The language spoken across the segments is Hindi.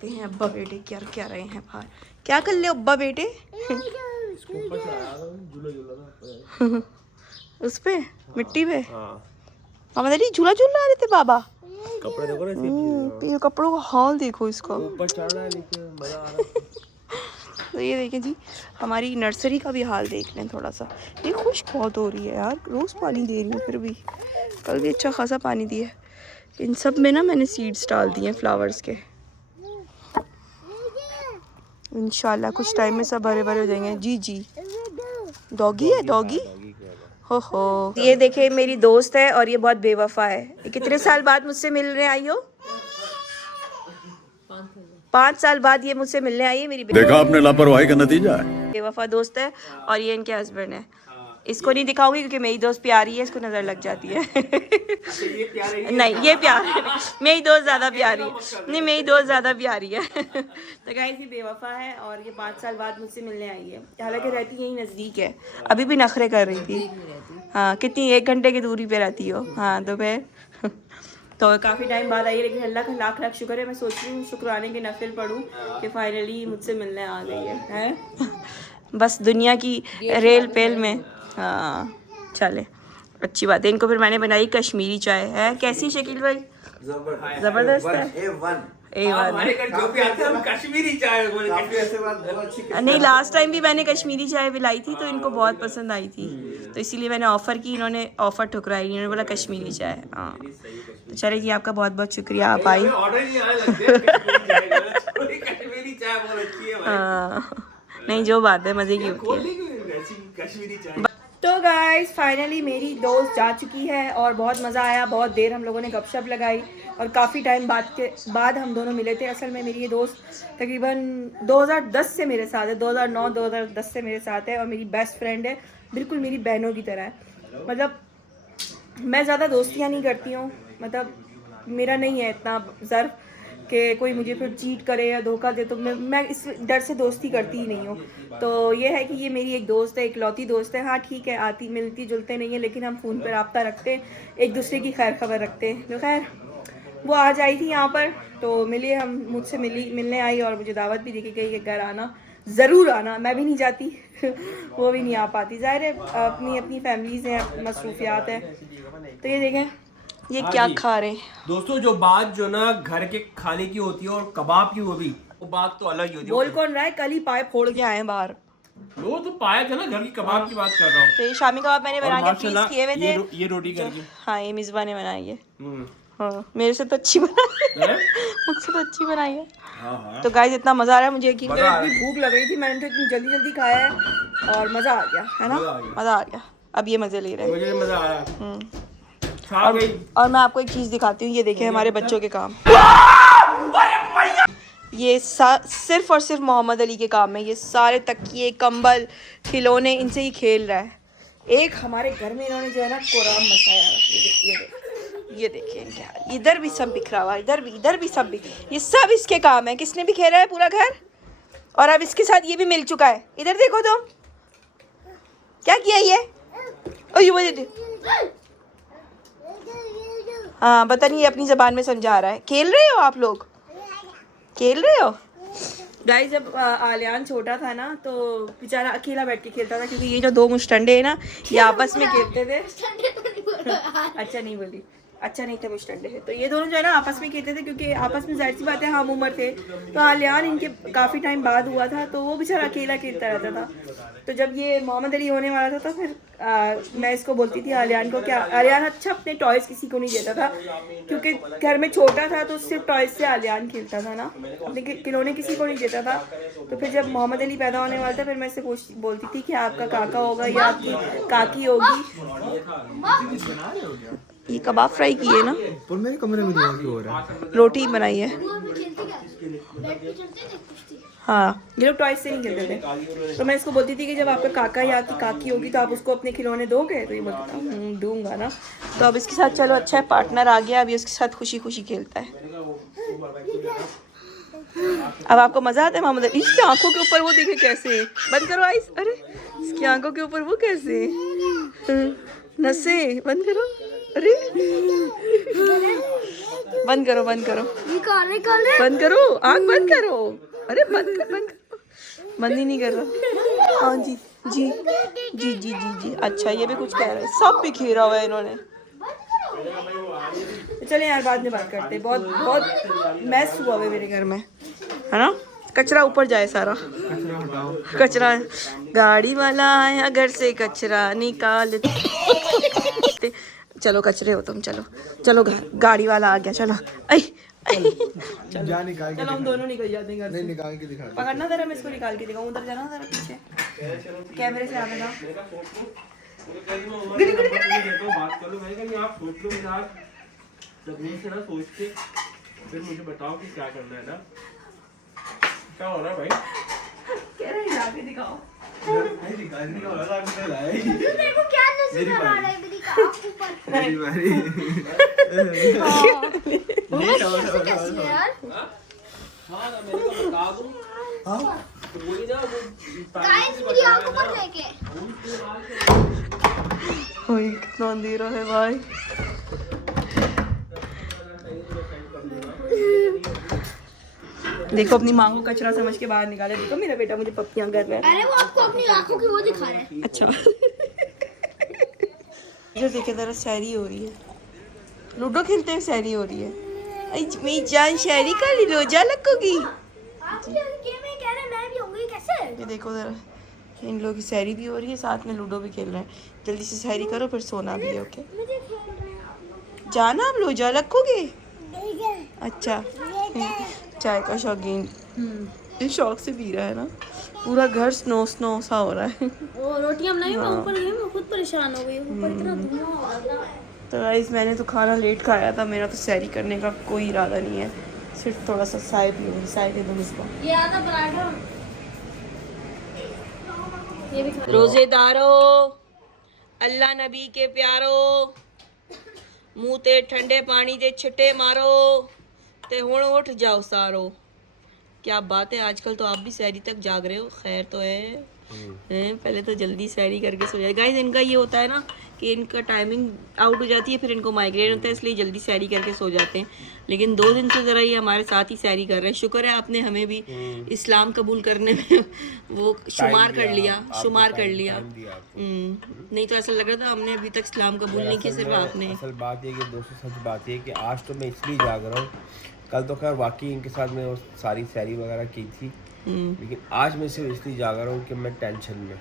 देखते हैं अब्बा बेटे क्या क्या रहे हैं बाहर। क्या कर ले अब्बा बेटे? उस पे मिट्टी पे मामा डैडी झूला झूल रहे थे बाबा। कपड़े देखो ना इसके, ये कपड़ों का हाल देखो इसका। ऊपर चढ़ रहा है लेकिन मजा आ रहा है। तो ये देखें जी, हमारी नर्सरी का भी हाल देख लें थोड़ा सा। ये खुश्क बहुत हो रही है यार, रोज़ पानी दे रही हूँ फिर भी। कल भी अच्छा खासा पानी दिया। इन सब में ना मैंने सीड्स डाल दिए फ्लावर्स के। इंशाल्लाह कुछ टाइम में सब भरे भरे हो जाएंगे। जी जी, डॉगी है डॉगी। हो ये देखे मेरी दोस्त है और ये बहुत बेवफा है। ये कितने साल बाद मुझसे मिलने आई हो? 5 साल बाद ये मुझसे मिलने आई है। मेरी देखा आपने लापरवाही का नतीजा है। बेवफा दोस्त है और ये इनके हस्बैंड है। इसको नहीं दिखाऊंगी क्योंकि मेरी दोस्त प्यारी है, इसको नज़र लग जाती है। नहीं ये प्यार है, मेरी दोस्त ज़्यादा प्यारी है। नहीं मेरी दोस्त ज़्यादा प्यारी है। तो गाइस ये बेवफा है और ये 5 साल बाद मुझसे मिलने आई है। हालांकि रहती यही नज़दीक है। अभी भी नखरे कर रही थी। हाँ कितनी 1 घंटे की दूरी पे रहती हो। हाँ दोपहर तो काफ़ी टाइम बाद आई है, लेकिन अल्लाह का लाख लाख शुक्र है। मैं सोच रही हूँ शुक्राने के नफिल पढ़ूँ कि फाइनली मुझसे मिलने आ गई है? बस दुनिया की रेल पेल में। हाँ चले अच्छी बात है। इनको फिर मैंने बनाई कश्मीरी चाय। है कैसी शकील भाई? जबरदस्त है। कश्मीरी चाय नहीं लास्ट टाइम भी मैंने कश्मीरी चाय पिलाई थी तो इनको बहुत पसंद आई थी, तो इसीलिए मैंने ऑफ़र की। इन्होंने ऑफ़र ठुकराई, इन्होंने बोला कश्मीरी चाय। हाँ तो चले जी, आपका बहुत बहुत शुक्रिया आप आई। हाँ नहीं जो बात है मज़े की होती है। तो गाइस फाइनली मेरी दोस्त जा चुकी है और बहुत मज़ा आया। बहुत देर हम लोगों ने गपशप लगाई और काफ़ी टाइम बाद हम दोनों मिले थे। असल में मेरी ये दोस्त तकरीबन 2010 से मेरे साथ है, 2009-2010 से मेरे साथ है और मेरी बेस्ट फ्रेंड है, बिल्कुल मेरी बहनों की तरह है। मतलब मैं ज़्यादा दोस्तियाँ नहीं करती हूँ, मतलब मेरा नहीं है इतना ज़र्फ कि कोई मुझे फिर चीट करे या धोखा दे, तो मैं इस डर से दोस्ती करती ही नहीं हूँ। तो ये है कि ये मेरी एक दोस्त है, इकलौती दोस्त है। हाँ ठीक है, आती मिलती जुलते नहीं है लेकिन हम फ़ोन पर रब्ता रखते हैं, एक दूसरे की खैर खबर रखते हैं। तो खैर वो आज आई थी यहाँ पर तो मिली, हम मुझसे मिलने आई और मुझे दावत भी दी गई कि घर आना, ज़रूर आना। मैं भी नहीं जाती वो भी नहीं आ पाती, ज़ाहिर है अपनी अपनी फैमिलीज़ हैं, मसरूफियात हैं। तो ये देखें ये क्या खा रहे हैं दोस्तों। जो बात जो ना घर के खाने की होती है और कबाब की, वो बात तो अलग ही होती है। बोल कौन रहा है? कल ही पाए फोड़ के आए बाहर। वो तो पाया था ना, घर की कबाब की बात कर रहा हूँ। तो ये शामी कबाब मैंने बना के पीस किए हुए थे। ये रोटी करके। हाँ ये मिसबा ने बनाई है। हाँ मेरे से तो अच्छी बनाई है, मुझसे तो अच्छी बनाई है। तो गाइस इतना मज़ा आ रहा है, मुझे यकीन करो इतनी भूख लग रही थी, मैंने तो इतनी जल्दी जल्दी खाया है और मज़ा आ गया है ना, मज़ा आ गया। अब ये मज़े ले रहे हैं, मुझे मज़ा आ रहा है। और मैं आपको एक चीज़ दिखाती हूँ। ये देखें हमारे बच्चों के काम, ये सिर्फ और सिर्फ मोहम्मद अली के काम है। ये सारे तकिए कंबल खिलौने इनसे ही खेल रहा है। एक हमारे घर में इन्होंने जो है ना कुरान मचाया। ये देखिए इनके हाल, इधर भी सब बिखरा हुआ, इधर भी सब ये सब इसके काम है। किसने भी खेला है पूरा घर, और अब इसके साथ ये भी मिल चुका है। इधर देखो तुम क्या किया ये। ओ ये बोले हाँ पता नहीं, ये अपनी ज़बान में समझा रहा है। खेल रहे हो आप लोग, खेल रहे हो गाइस। जब आलियान छोटा था ना तो बेचारा अकेला बैठ के खेलता था, क्योंकि ये जो 2 मुस्टंडे हैं ना ये आपस में खेलते थे। अच्छा नहीं बोली, अच्छा नहीं थे मुस्टंडे है। तो ये दोनों जो है ना आपस में खेलते थे, क्योंकि आपस में जाहिर सी बात है हम उम्र थे। तो आलियान इनके काफ़ी टाइम बाद हुआ था तो वो बेचारा अकेला खेलता रहता था। तो जब ये मोहम्मद अली होने वाला था तो फिर मैं इसको बोलती थी आलियान को, क्या आलियान अच्छा अपने टॉयज़ किसी को नहीं देता था, क्योंकि घर में छोटा था तो सिर्फ टॉयज़ से आलियान खेलता था ना, अपने खिलौने किसी को नहीं देता था। तो फिर जब मोहम्मद अली पैदा होने वाला था फिर मैं इससे बोलती थी कि आपका काका होगा या आपकी काकी होगी। ये कबाब फ्राई किए ना, मेरे कमरे में हो रहा है। रोटी बनाई है। हाँ ये लोग टॉयज से नहीं खेलते थे। तो मैं इसको बोलती थी कि जब आपका काका या आपकी काकी होगी तो आप उसको अपने खिलौने दोगे, तो ये बोलता था दूंगा ना। तो अब इसके साथ चलो अच्छा है, पार्टनर आ गया, अभी उसके साथ खुशी खुशी खेलता है। अब आपको मजा आता है मोहम्मद अली? इसकी आंखों के ऊपर वो देखे कैसे, बंद करो आइस, अरे इसकी आंखों के ऊपर वो कैसे नसें बंद करो। अरे बंद करो बंद करो बंद करो, आँख बंद करो। अरे बंद करो, बंद ही नहीं कर रहा। हाँ जी जी जी जी जी जी। अच्छा ये भी कुछ कह रहे हैं, सब बिखेरा हुआ है इन्होंने। चले यार बाद में बात करते हैं, बहुत बहुत मैस हुआ है मेरे घर में, है ना। कचरा ऊपर जाए सारा, कचरा गाड़ी वाला आया घर से कचरा निकाल। चलो कचरे हो तुम, चलो चलो गाड़ी वाला आ गया, चलो। चलो हम दोनों निकल जाते हैं घर से। निकाल के दिखा, पकड़ना जरा, मैं इसको निकाल के दिखाऊं। उधर जाना जरा पीछे, कैमरे से आने ना। बात कर लो, मैंने कहा आप सोच लो यार, जमीन से ना सोच के फिर मुझे बताओ कि क्या करना है ना। क्या हो रहा है भाई? कह रहे हिला के दिखाओ। मेरे को क्या नजर आ रहा है? मेरी आँख ऊपर। मेरी बारी। यार हाँ ना, मैंने कहा बता दूं। हाँ वही ना, गाइस मेरी आँख ऊपर लेके। ओए कितना अंधेरा है भाई। देखो अपनी माँ को कचरा समझ के बाहर निकाले। देखो मेरा बेटा मुझे पप्पियां कर रहा है। अरे वो आपको अपनी आँखों की वो दिखा रहा है। अच्छा जो देखे जरा सैरी हो रही है, लूडो खेलते हुए सैरी हो रही है। मेरी जान शहरी का रोजा लगोगी। आप ये गेम में कह रहे हैं, मैं भी होंगी कैसे? ये देखो जरा, इन लोगों की सैरी भी हो रही है, साथ में लूडो भी खेल रहे हैं। जल्दी से सैरी करो फिर सोना भी है। ओके मुझे खेल रहे हैं। जाना आप रोजा लगोगे? ठीक है। अच्छा चाय का शौकीन, इस शौक से पी रहा है ना। पूरा घर स्नो स्नो सा हो रहा है। वो रोटियां बनाई, मैं ऊपर गई, मैं खुद परेशान हो गई। ऊपर इतना धुआं हो रहा था। तो गाइस मैंने तो खाना लेट खाया था, मेरा तो सैरी करने का कोई इरादा नहीं है, सिर्फ थोड़ा सा चाय पीऊंगी। चाय दे दो इसको। ये आधा पराठा, ये भी खा। रोजेदारों, अल्लाह नबी के प्यारो, मुंह ते ठंडे पानी दे छिट्टे मारो ते हुण उठ जाओ सारो। क्या बात है, आजकल तो आप भी सैरी तक जाग रहे हो। खैर तो है, पहले तो जल्दी सैरी करके सो जाए। गाइस इनका ये होता है ना कि इनका टाइमिंग आउट हो जाती है, फिर इनको माइग्रेन होता है, इसलिए जल्दी सैरी करके सो जाते हैं। लेकिन 2 दिन से ज़रा ये हमारे साथ ही सैरी कर रहे हैं। शुक्र है आपने हमें भी इस्लाम कबूल करने में वो शुमार कर लिया। नहीं तो ऐसा लग रहा था हमने अभी तक इस्लाम कबूल नहीं किया, सिर्फ आपने। असल बात ये कि दोस्तों सच बात ये कि आज तो मैं इसलिए जाग रहा हूँ। कल तो खैर वाकई इनके साथ मैं सारी सैरी वगैरह की थी, लेकिन आज मैं सिर्फ इसलिए जाग रहा हूँ कि मैं टेंशन में।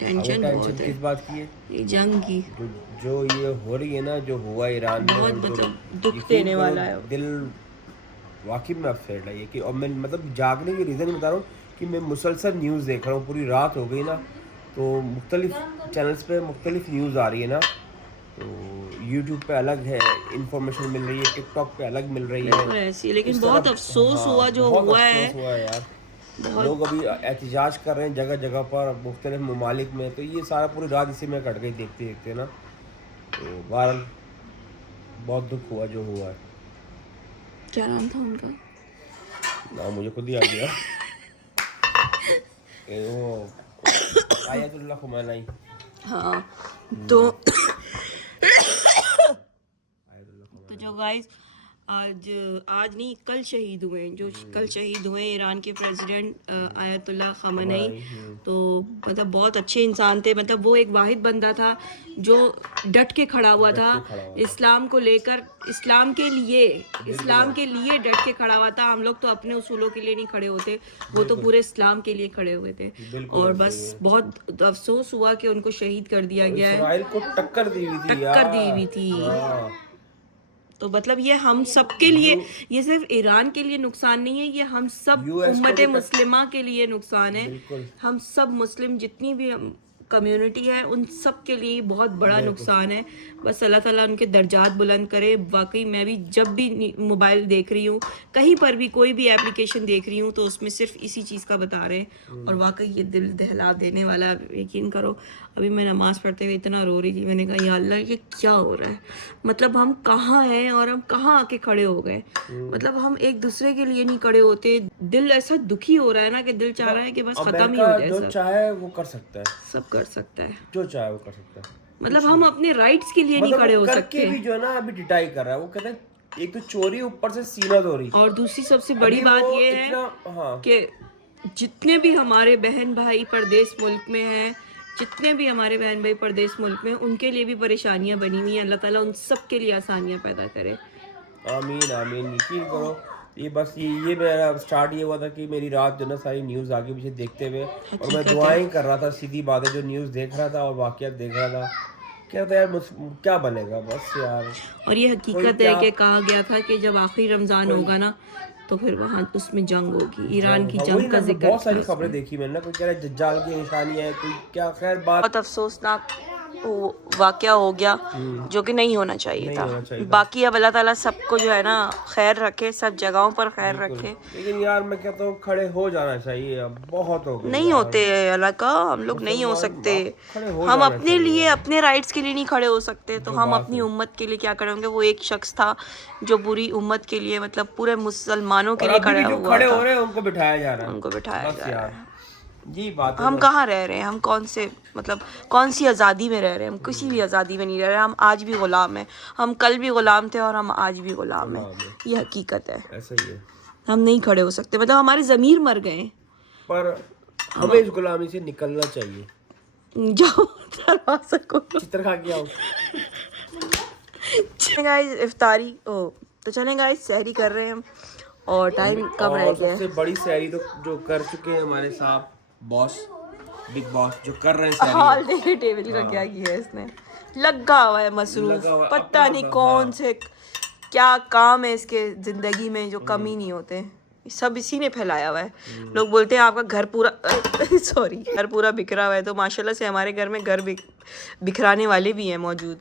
टेंशन किस बात की है? ये जंग की जो ये हो रही है ना, जो हुआ ईरान में, बहुत मतलब दुख देने वाला है। दिल वाकई में अपसेट है ये कि, और मैं मतलब जागने की रीज़न बता रहा हूँ कि मैं मुसलसल न्यूज़ देख रहा हूँ। पूरी रात हो गई ना, तो मुख्तलिफ चैनल्स पे मुख्तलिफ न्यूज़ आ रही है ना। तो यूट्यूब पे अलग है इंफॉर्मेशन मिल रही है, टिकटॉक पे अलग मिल रही है ऐसी। लेकिन बहुत अफसोस हुआ जो हुआ है यार। लोग अभी एहतजाज कर रहे हैं जगह जगह पर मुख्तलिफ ममालिक में। तो ये सारा पूरी रात इसी में कट गई देखते देखते ना। तो बहरहाल बहुत दुख हुआ जो हुआ है। क्या नाम था उनका? ना मुझे खुद ही आ गया। वो आयतुल्लाह खुमैनी। हाँ तो जो गाइस आज नहीं कल शहीद हुए, जो कल शहीद हुए ईरान के प्रेसिडेंट आयतुल्लाह खamenei। तो मतलब बहुत अच्छे इंसान थे। मतलब वो एक वाहिद बंदा था जो डट के खड़ा हुआ था इस्लाम को लेकर, इस्लाम के लिए डट के खड़ा हुआ था। हम लोग तो अपने उसूलों के लिए नहीं खड़े होते, वो तो पूरे इस्लाम के लिए खड़े हुए थे। और बस बहुत अफसोस हुआ कि उनको शहीद कर दिया गया है। इस्राइल को टक्कर दी हुई थी। तो मतलब ये हम सब के लिए, ये सिर्फ ईरान के लिए नुकसान नहीं है, ये हम सब उम्मत मुस्लिमा के लिए नुकसान है। हम सब मुस्लिम जितनी भी कम्युनिटी है उन सब के लिए बहुत बड़ा नुकसान है। बस अल्लाह ताला उनके दर्जात बुलंद करे। वाकई मैं भी जब भी मोबाइल देख रही हूँ, कहीं पर भी कोई भी एप्लीकेशन देख रही हूँ, तो उसमें सिर्फ इसी चीज़ का बता रहे हैं। और वाकई ये दिल दहला देने वाला, यकीन करो अभी मैं नमाज़ पढ़ते हुए इतना रो रही थी। मैंने कहा या अल्लाह ये क्या हो रहा है, मतलब हम कहाँ हैं और हम कहाँ आके खड़े हो गए। मतलब हम एक दूसरे के लिए नहीं खड़े होते। दिल ऐसा दुखी हो रहा है ना कि दिल चाह रहा है कि बस खत्म ही हो जाए। जो चाहे वो कर सकता है, सब कर सकता है। जो चाहे वो कर सकता है। मतलब हम अपने राइट्स के लिए नहीं मतलब खड़े हो करके सकते भी जो है ना अभी डिटाई कर रहा है। वो कहते हैं एक तो चोरी ऊपर से सीना चोरी। और दूसरी सबसे बड़ी अभी बात वो ये है हाँ कि जितने भी हमारे बहन भाई परदेश मुल्क में हैं, जितने भी हमारे बहन भाई परदेश मुल्क में, उनके लिए भी परेशानियां बनी हुई हैं। अल्लाह ताला उन सब के लिए आसानियां पैदा करे। आमीन आमीन। यकीन करो ये बस ये मेरा स्टार्ट ये हुआ था कि मेरी रात जो ना सारी न्यूज़ आगे पीछे देखते हुए, और मैं दुआएं कर रहा था, सीधी बात है, जो न्यूज़ देख रहा था और वाक़यात देख रहा था, क्या था यार क्या बनेगा बस यार। और ये हकीकत है कि कहा गया था कि जब आखिरी रमज़ान होगा ना तो फिर वहाँ उसमें जंग होगी, ईरान की जंग का जिक्र। बहुत सारी खबरें देखी मैंने, कोई कह रहा है दज्जाल की निशानी है, कोई क्या, खैर बात बहुत अफसोसनाक वाक़या हो गया जो कि नहीं होना चाहिए था। बाकी अब अल्लाह ताला सबको जो है ना खैर रखे, सब जगहों पर खैर रखे। लेकिन यार मैं कहता हूँ खड़े हो जाना चाहिए, अब बहुत हो गया। नहीं होते अल्लाह का, हम लोग नहीं हो सकते। हम अपने लिए, अपने राइट्स के लिए नहीं खड़े हो सकते तो हम अपनी उम्मत के लिए क्या करेंगे। वो एक शख्स था जो पूरी उम्मत के लिए, मतलब पूरे मुसलमानों के लिए खड़ा हुआ था। खड़े हो रहे हैं उनको बिठाया जा रहा है, उनको बिठाया जा रहा है। जी बात है। हम कहाँ रह रहे हैं, हम कौन से, मतलब कौन सी आज़ादी में रह रहे हैं। हम किसी भी आज़ादी में नहीं रह रहे। हम आज भी गुलाम हैं, हम कल भी गुलाम थे और हम आज भी गुलाम हैं। ये हकीकत है, ऐसा ही है। हम नहीं खड़े हो सकते, मतलब हमारे ज़मीर मर गए। पर हमें इस गुलामी से निकलना चाहिए। जाओ दरवाज़ा खोलो। चित्र खा के आओ। गाइस इफ्तारी तो चलें गाइस, सहरी कर रहे हैं हम और टाइम कब रह गया है। सबसे बड़ी सहरी तो जो कर चुके हैं हमारे साहब बॉस, बिग बॉस, जो कर रहे हैं सहरी। हाल देखिए टेबल का क्या किया है इसने, लगा हुआ है मसरूफ, पता नहीं कौन से क्या काम है इसके जिंदगी में जो कमी नहीं होते, सब इसी ने फैलाया हुआ है। लोग बोलते हैं आपका घर पूरा सॉरी घर पूरा बिखरा हुआ है, तो माशाल्लाह से हमारे घर में घर बिखराने वाले भी हैं मौजूद।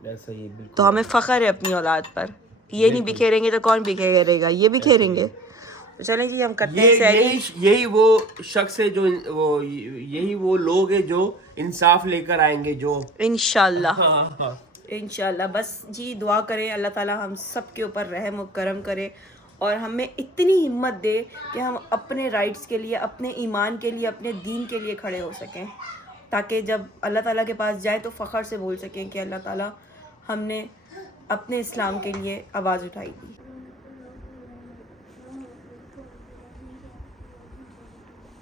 ऐसा ही बिल्कुल। तो हमें फ़ख्र है अपनी औलाद पर। ये नहीं बिखेरेंगे तो कौन बिखेरेगा, ये बिखेरेंगे। तो चलें जी हम करते हैं सहरी। यही वो शख्स है जो यही वो लोग हैं जो इंसाफ लेकर आएंगे, जो इंशाल्लाह इंशाल्लाह। बस जी दुआ करें अल्लाह ताला हम सब के ऊपर रहम और करम करे और हमें इतनी हिम्मत दे कि हम अपने राइट्स के लिए, अपने ईमान के लिए, अपने दीन के लिए खड़े हो सकें, ताकि जब अल्लाह ताला के पास जाए तो फ़ख्र से बोल सकें कि अल्लाह ताला हमने अपने इस्लाम के लिए आवाज़ उठाई थी।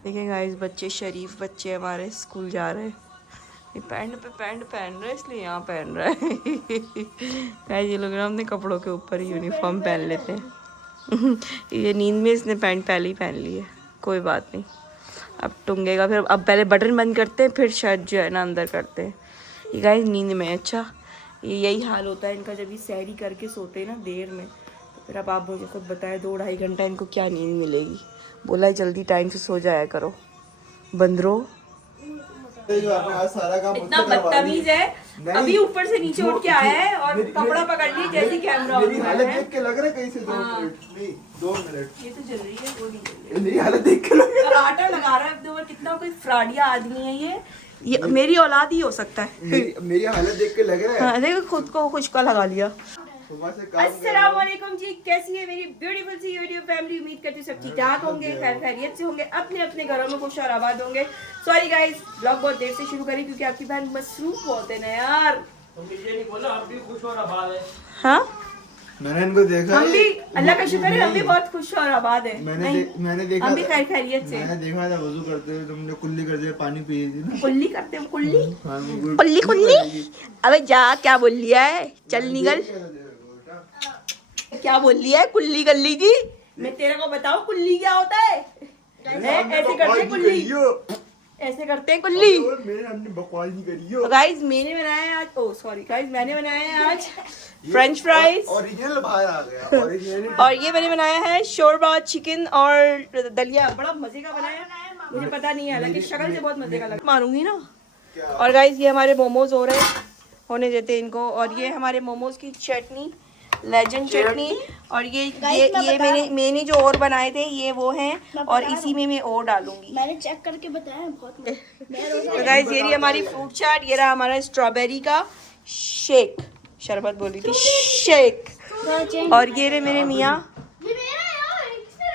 देखिए गाइस, बच्चे शरीफ बच्चे हमारे स्कूल जा रहे हैं। ये पैंट पे पैंट पहन रहा है इसलिए यहाँ पहन रहा है। गाइस ये लोग ना अपने कपड़ों के ऊपर ही यूनिफॉर्म पहन लेते हैं। ये नींद में इसने पैंट पहले ही पहन ली है, कोई बात नहीं, अब टूंगेगा फिर। अब पहले बटन बंद करते हैं फिर शर्ट जो है ना अंदर करते हैं। ये गाइस नींद में, अच्छा ये यही हाल होता है इनका जब ये सहरी करके सोते हैं ना देर में, तो फिर अब आप मुझे खुद बताएं 2-2.5 घंटा इनको क्या नींद मिलेगी। बोला है जल्दी टाइम से सो जाया करो बंदरो। इतना बदतमीज है, अभी ऊपर से नीचे उठ के आया है और कपड़ा पकड़ लिया जैसे कैमरा ऑन हुआ है। देख के लग रहा है कहीं से 2 मिनट नहीं 2 मिनट ये तो जल रही है, वो नहीं जल रही। मेरी हालत देख के लग रहा कराटा लगा रहा है अपने ऊपर, कितना कोई फ्रॉडिया आदमी है ये मेरी औलाद ही हो सकता है। मेरी हालत देख के लग रहा है। हाँ, देखो खुद को खुशका लगा लिया। सुबह से काम अस्सलाम वालेकुम जी, कैसी है मेरी ब्यूटीफुल सी यूट्यूब फैमिली। उम्मीद करती हूँ सब ठीक ठाक होंगे, खैर खैरियत से होंगे, अपने अपने घरों में खुश और आबाद होंगे। सॉरी गाइस ब्लॉग बहुत देर से शुरू करी क्योंकि आपकी बहन मसरूफ बहुत है ना यार। तो मुझे नहीं बोला, आप भी खुश और आबाद है। हाँ मैंने इनको देखा, हम भी अल्लाह का शुक्र है, हम भी बहुत खुश और आबाद है। मैंने देखा, हम भी खैर खैरियत से। मैंने देखा था वजू करते हुए तुमने कुल्ली कर दिया, पानी पी थी ना। कुल्ली करते हैं, कुल्ली हाँ, वो कुल्ली कुल्ली। अबे जा, क्या बोल लिया है, चल निकल। क्या बोल लिया है, कुल्ली कर ली जी। मैं तेरे को बताऊं कुल्ली क्या होता है? ऐसे करते हैं कुल्ली, ऐसे करते हैं कुल्ली। मेरे हमने बकवास नहीं करी तो गाइस मैंने बनाया है आज, ओ सॉरी गाइस मैंने बनाया है आज फ्रेंच फ्राइज ओरिजिनल बाहर आ गया, ओरिजिनल। और ये मैंने बनाया है शोरबा चिकन और दलिया, बड़ा मजे का बनाया। मुझे पता नहीं है, हालांकि शक्ल से बहुत मजे का लगा, मारूंगी ना। और गाइस ये हमारे मोमोज हो रहे हैं, होने देते इनको। और ये हमारे मोमोज की चटनी, लेजेंड चटनी। और ये मैंने जो और बनाए थे ये वो हैं, और इसी में मैं और डालूंगी। मैंने चेक करके बताया बहुत तो गाइस ये रही हमारी फ्रूट चाट, ये रहा हमारा स्ट्रॉबेरी का शेक, शरबत बोली थी शेक। और ये रहे मेरे मियाँ,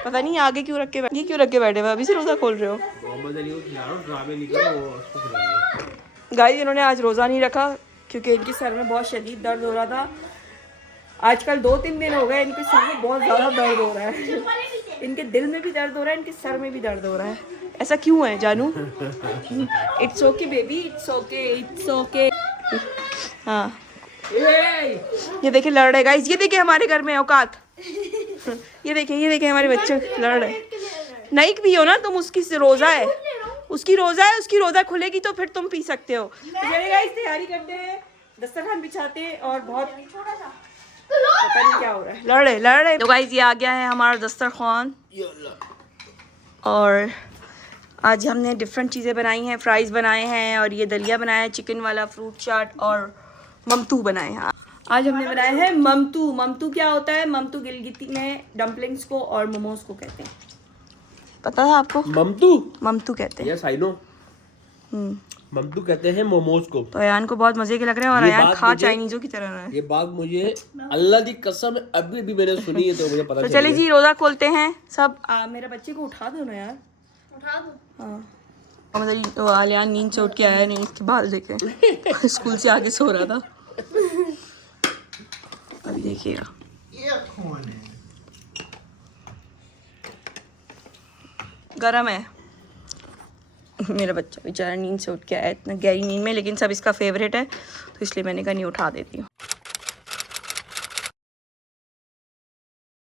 पता नहीं आगे क्यों रख के बैठे, ये क्यों रख के बैठे हुए, अभी से रोजा खोल रहे हो। गाइस इन्होंने आज रोज़ा नहीं रखा क्योंकि इनके सर में बहुत शदीद दर्द हो रहा था। आजकल 2-3 दिन हो गए इनके सर में बहुत ज़्यादा दर्द हो रहा है। इनके दिल में भी दर्द हो रहा है, इनके सर में भी दर्द हो रहा है। ऐसा क्यों है जानू? It's okay baby, it's okay, it's okay. हाँ ये देखिए लड़ रहे गाइस, ये देखिए हमारे घर में औकात। ये देखिए हमारे बच्चे लड़ रहे। नहीं पियो ना तुम, उसकी रोज़ा है, उसकी रोज़ा खुलेगी तो फिर तुम पी सकते हो। चलिए गाइस तैयारी करते हैं, दस्तरखान बिछाते हैं और बहुत पता नहीं क्या हो रहा है, लड़ रहे। तो गाइस ये आ गया है हमारा दस्तरखान और आज हमने डिफरेंट चीज़ें बनाई हैं। फ्राइज़ बनाए हैं और ये दलिया बनाया है, चिकन वाला, फ्रूट चाट और ममतू बनाए हैं। आज हमने बनाया है ममतू। ममतू क्या होता है? ममतू गिलगिती में डम्पलिंग्स को और मोमोज को कहते हैं। पता था आपको? ममतू कहते हैं। Yes I know. ममतू कहते हैं मोमोज को। तो अयान को बहुत मजे के लग रहे हैं और अयान खा चाइनीजों की तरह रहा है। ये बात मुझे अल्लाह की कसम अभी भी मैंने सुनी है तो मुझे पता तो चलिए जी रोजा खोलते हैं सब। मेरे बच्चे को उठा दो ना यार, उठा दो। हाँ मतलब अयान नींद से उठ के आया नहीं, इसके बाल देखे स्कूल से आके सो रहा था। अभी देखिएगा ये कौन है? गरम है। मेरा बच्चा बेचारा नींद से उठ के आया इतना गहरी नींद में, लेकिन सब इसका फेवरेट है तो इसलिए मैंने कहा नहीं उठा देती हूँ।